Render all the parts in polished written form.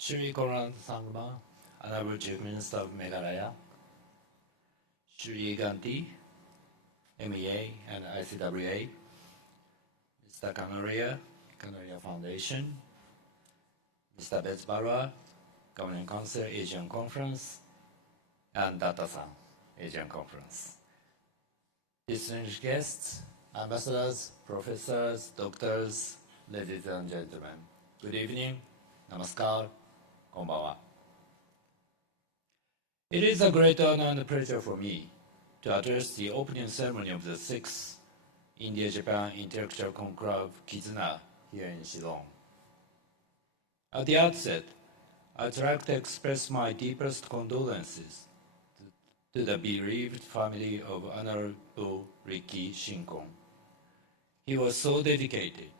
Shri Koran Sangma, Honorable Chief Minister of Meghalaya, Shri Ganti, MEA and ICWA, Mr. Kanaria, Kanaria Foundation, Mr. Bezbara, Governing Council Asian Conference, and Data-san, Asian Conference. Distinguished guests, ambassadors, professors, doctors, ladies and gentlemen, good evening, namaskar, konbanwa. It is a great honor and pleasure for me to address the opening ceremony of the 6th India-Japan Intellectual Conclave KIZUNA here in Shillong. At the outset, I'd like to express my deepest condolences to the bereaved family of Honorable Riki Shinkon. He was so dedicated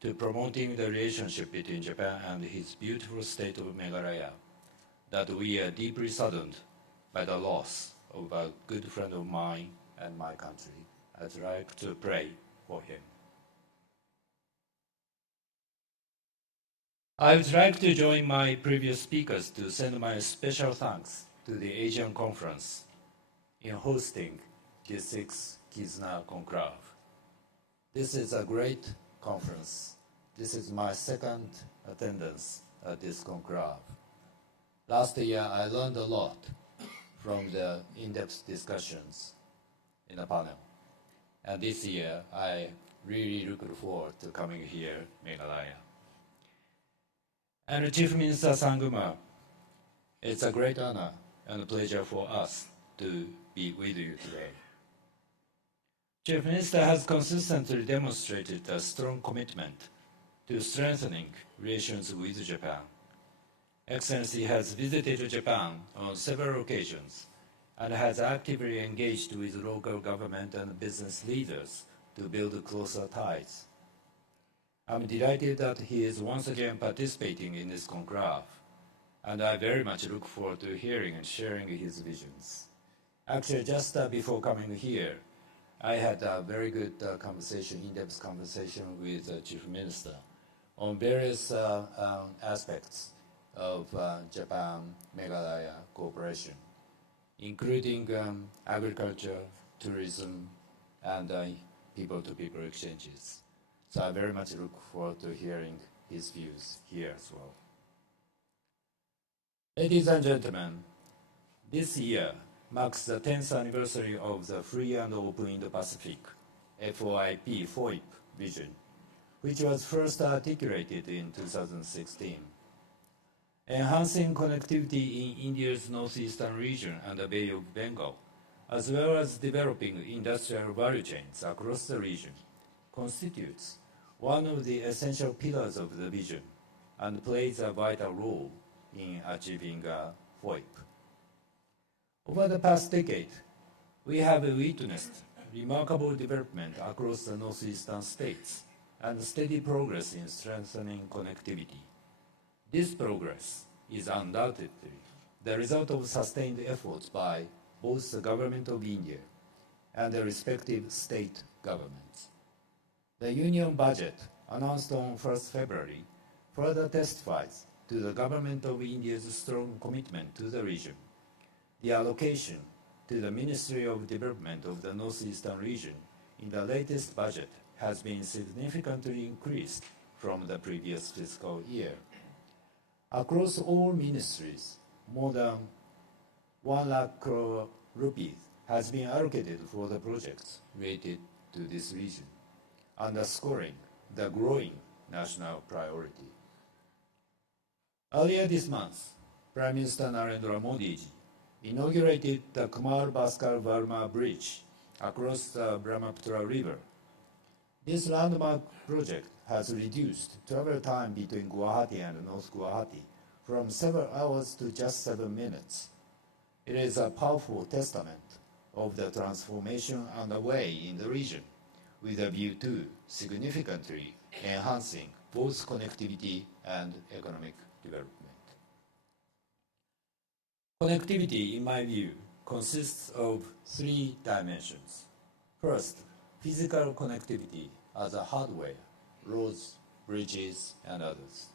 to promoting the relationship between Japan and his beautiful state of Meghalaya that we are deeply saddened by the loss of a good friend of mine and my country. I'd like to pray for him. I would like to join my previous speakers to send my special thanks to the Asian Conference in hosting this 6th KIZUNA Conclave. This is a great conference. This is my second attendance at this conclave. Last year, I learned a lot from the in-depth discussions in the panel. And this year, I really look forward to coming here, Meghalaya. And Chief Minister Sanguma, it's a great honor and a pleasure for us to be with you today. Chief Minister has consistently demonstrated a strong commitment to strengthening relations with Japan. Excellency has visited Japan on several occasions and has actively engaged with local government and business leaders to build closer ties. I'm delighted that he is once again participating in this conclave, and I very much look forward to hearing and sharing his visions. Actually, just before coming here, I had a very good conversation, in-depth conversation with the Chief Minister on various aspects of Japan-Meghalaya cooperation, including agriculture, tourism, and people-to-people exchanges. So I very much look forward to hearing his views here as well. Ladies and gentlemen, this year marks the 10th anniversary of the Free and Open Indo-Pacific, FOIP vision, which was first articulated in 2016. Enhancing connectivity in India's northeastern region and the Bay of Bengal, as well as developing industrial value chains across the region, constitutes one of the essential pillars of the vision and plays a vital role in achieving FOIP. Over the past decade, we have witnessed remarkable development across the northeastern states and steady progress in strengthening connectivity. This progress is undoubtedly the result of sustained efforts by both the government of India and the respective state governments. The Union budget announced on 1st February further testifies to the government of India's strong commitment to the region. The allocation to the Ministry of Development of the Northeastern region in the latest budget has been significantly increased from the previous fiscal year. Across all ministries, more than 1 lakh crore rupees has been allocated for the projects related to this region, underscoring the growing national priority. Earlier this month, Prime Minister Narendra Modi inaugurated the Kumar Bhaskar Verma Bridge across the Brahmaputra River. This landmark project has reduced travel time between Guwahati and North Guwahati from several hours to just 7 minutes. It is a powerful testament of the transformation underway in the region, with a view to significantly enhancing both connectivity and economic development. Connectivity, in my view, consists of 3 dimensions. First, physical connectivity as a hardware, roads, bridges, and others.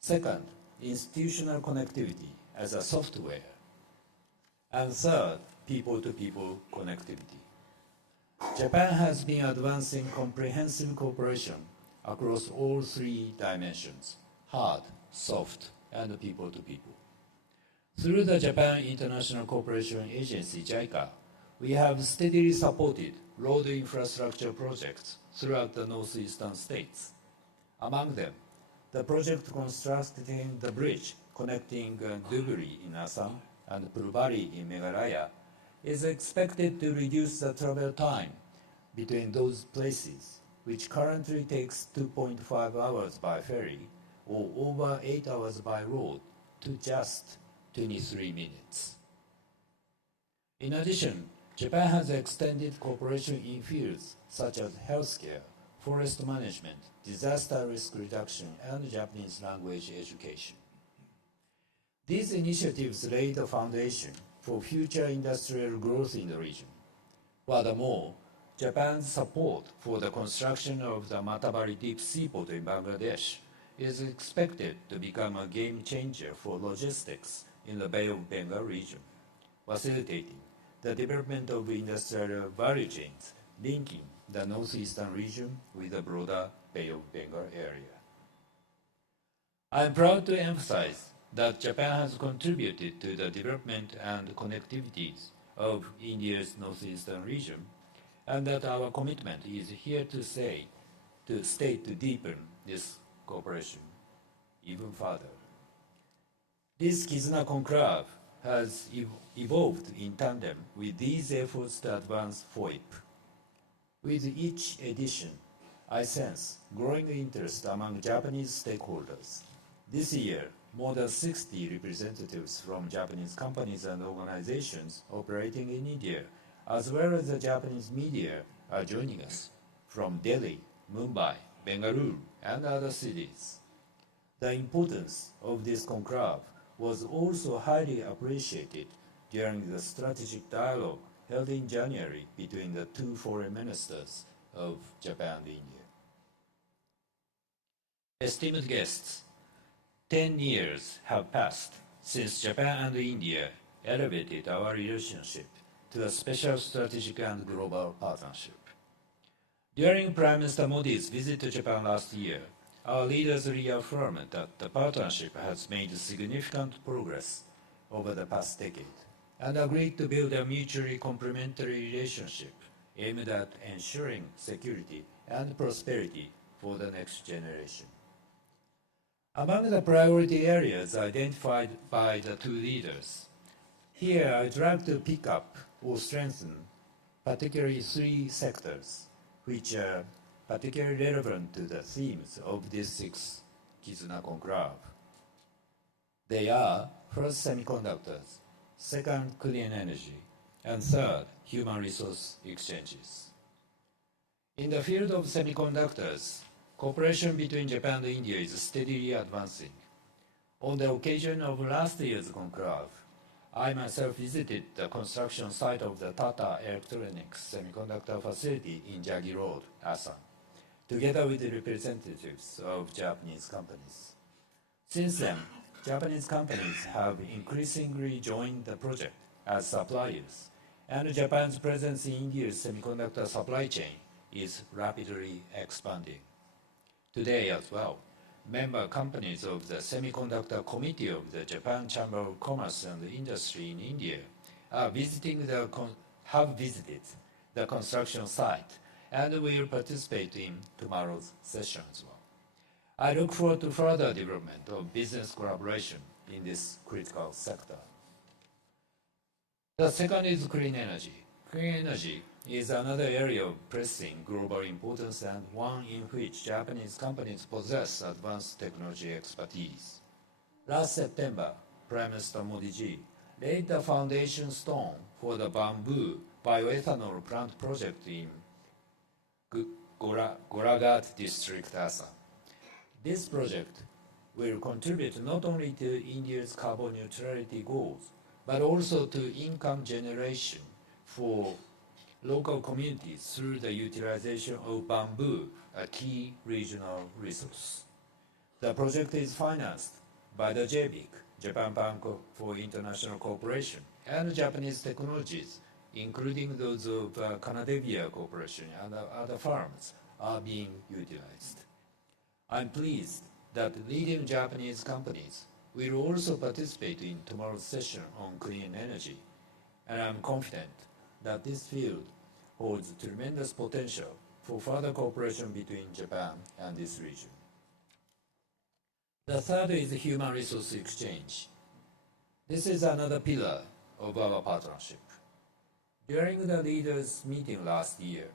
Second, institutional connectivity as a software. And third, people-to-people connectivity. Japan has been advancing comprehensive cooperation across all three dimensions: hard, soft, and people-to-people. Through the Japan International Cooperation Agency, JICA, we have steadily supported road infrastructure projects throughout the northeastern states. Among them, the project constructing the bridge connecting Dhubri in Assam and Pulbari in Meghalaya is expected to reduce the travel time between those places, which currently takes 2.5 hours by ferry or over 8 hours by road, to just 23 minutes. In addition, Japan has extended cooperation in fields such as healthcare, forest management, disaster risk reduction, and Japanese language education. These initiatives lay the foundation for future industrial growth in the region. Furthermore, Japan's support for the construction of the Matabari deep seaport in Bangladesh is expected to become a game changer for logistics in the Bay of Bengal region, facilitating the development of industrial value chains linking the northeastern region with the broader Bay of Bengal area. I am proud to emphasize that Japan has contributed to the development and connectivities of India's northeastern region, and that our commitment is here to stay to deepen this cooperation even further. This KIZUNA conclave has evolved in tandem with these efforts to advance FOIP. With each edition, I sense growing interest among Japanese stakeholders. This year, more than 60 representatives from Japanese companies and organizations operating in India, as well as the Japanese media, are joining us from Delhi, Mumbai, Bengaluru, and other cities. The importance of this conclave was also highly appreciated during the strategic dialogue held in January between the two foreign ministers of Japan and India. Esteemed guests, 10 years have passed since Japan and India elevated our relationship to a special strategic and global partnership. During Prime Minister Modi's visit to Japan last year, our leaders reaffirmed that the partnership has made significant progress over the past decade and agreed to build a mutually complementary relationship aimed at ensuring security and prosperity for the next generation. Among the priority areas identified by the two leaders, here I'd like to pick up or strengthen particularly three sectors which are particularly relevant to the themes of this sixth KIZUNA conclave. They are, first, semiconductors, second, clean energy, and third, human resource exchanges. In the field of semiconductors, cooperation between Japan and India is steadily advancing. On the occasion of last year's conclave, I myself visited the construction site of the Tata Electronics semiconductor facility in Jagi Road, Assam, together with the representatives of Japanese companies. Since then, Japanese companies have increasingly joined the project as suppliers, and Japan's presence in India's semiconductor supply chain is rapidly expanding. Today as well, member companies of the Semiconductor Committee of the Japan Chamber of Commerce and Industry in India have visited the construction site and will participate in tomorrow's session as well. I look forward to further development of business collaboration in this critical sector. The second is clean energy. Clean energy is another area of pressing global importance and one in which Japanese companies possess advanced technology expertise. Last September, Prime Minister Modi-ji laid the foundation stone for the bamboo bioethanol plant project in Golaghat district, Assam. This project will contribute not only to India's carbon neutrality goals, but also to income generation for local communities through the utilization of bamboo, a key regional resource. The project is financed by the JBIC, Japan Bank for International Cooperation, and Japanese technologies, including those of Canadevia Corporation and other firms, are being utilized. I'm pleased that leading Japanese companies will also participate in tomorrow's session on clean energy, and I'm confident that this field holds tremendous potential for further cooperation between Japan and this region. The third is human resource exchange. This is another pillar of our partnership. During the leaders' meeting last year,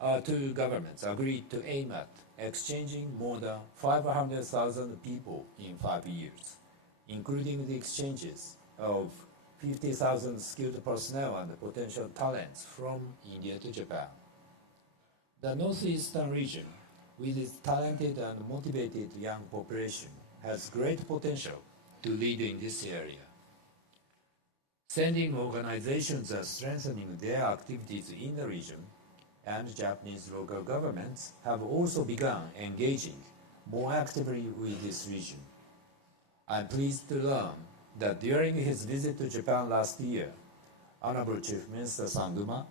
our two governments agreed to aim at exchanging more than 500,000 people in 5 years, including the exchanges of 50,000 skilled personnel and potential talents from India to Japan. The northeastern region, with its talented and motivated young population, has great potential to lead in this area. Sending organizations are strengthening their activities in the region, and Japanese local governments have also begun engaging more actively with this region. I'm pleased to learn that during his visit to Japan last year, Honorable Chief Minister Sanguma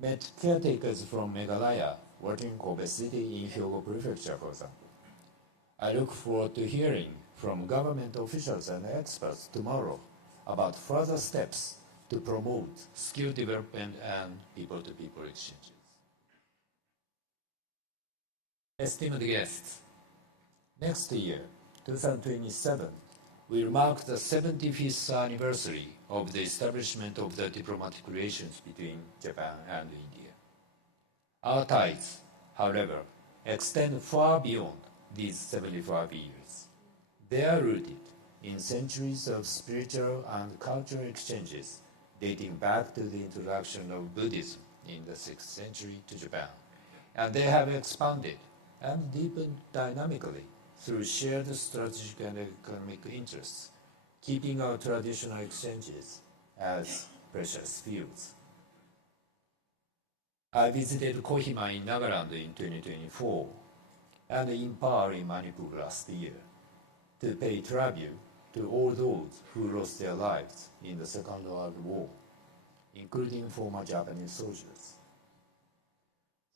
met caretakers from Meghalaya working in Kobe City in Hyogo Prefecture, for example. I look forward to hearing from government officials and experts tomorrow about further steps to promote skill development and people-to-people exchanges. Esteemed guests, next year, 2027, will mark the 75th anniversary of the establishment of the diplomatic relations between Japan and India. Our ties, however, extend far beyond these 75 years. They are rooted in centuries of spiritual and cultural exchanges dating back to the introduction of Buddhism in the 6th century to Japan, and they have expanded and deepened dynamically through shared strategic and economic interests, keeping our traditional exchanges as precious fields. I visited Kohima in Nagaland in 2024 and Impal in Manipur last year to pay tribute to all those who lost their lives in the Second World War, including former Japanese soldiers.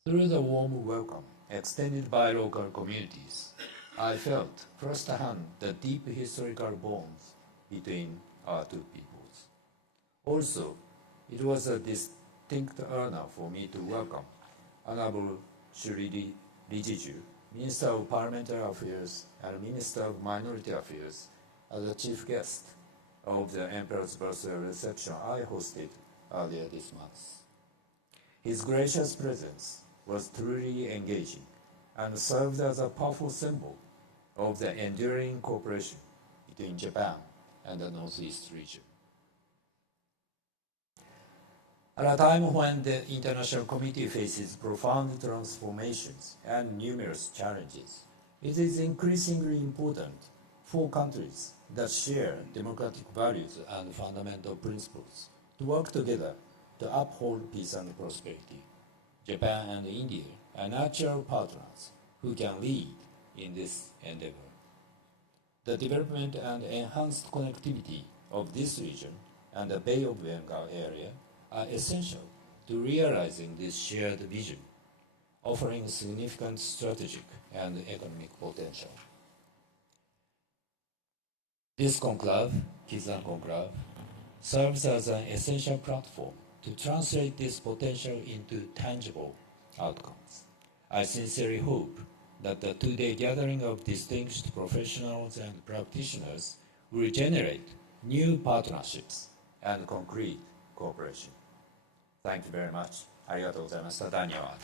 Through the warm welcome extended by local communities, I felt firsthand the deep historical bonds between our two peoples. Also, it was a distinct honor for me to welcome Honorable Shuri Rijiju, Minister of Parliamentary Affairs and Minister of Minority Affairs, as a chief guest of the Emperor's birthday reception I hosted earlier this month. His gracious presence was truly engaging and served as a powerful symbol of the enduring cooperation between Japan and the Northeast region. At a time when the international community faces profound transformations and numerous challenges, it is increasingly important for countries that share democratic values and fundamental principles to work together to uphold peace and prosperity. Japan and India are natural partners who can lead in this endeavor. The development and enhanced connectivity of this region and the Bay of Bengal area are essential to realizing this shared vision, offering significant strategic and economic potential. This conclave, KIZUNA conclave, serves as an essential platform to translate this potential into tangible outcomes. I sincerely hope that the two-day gathering of distinguished professionals and practitioners will generate new partnerships and concrete cooperation. Thank you very much. ありがとうございました。ダニエワ。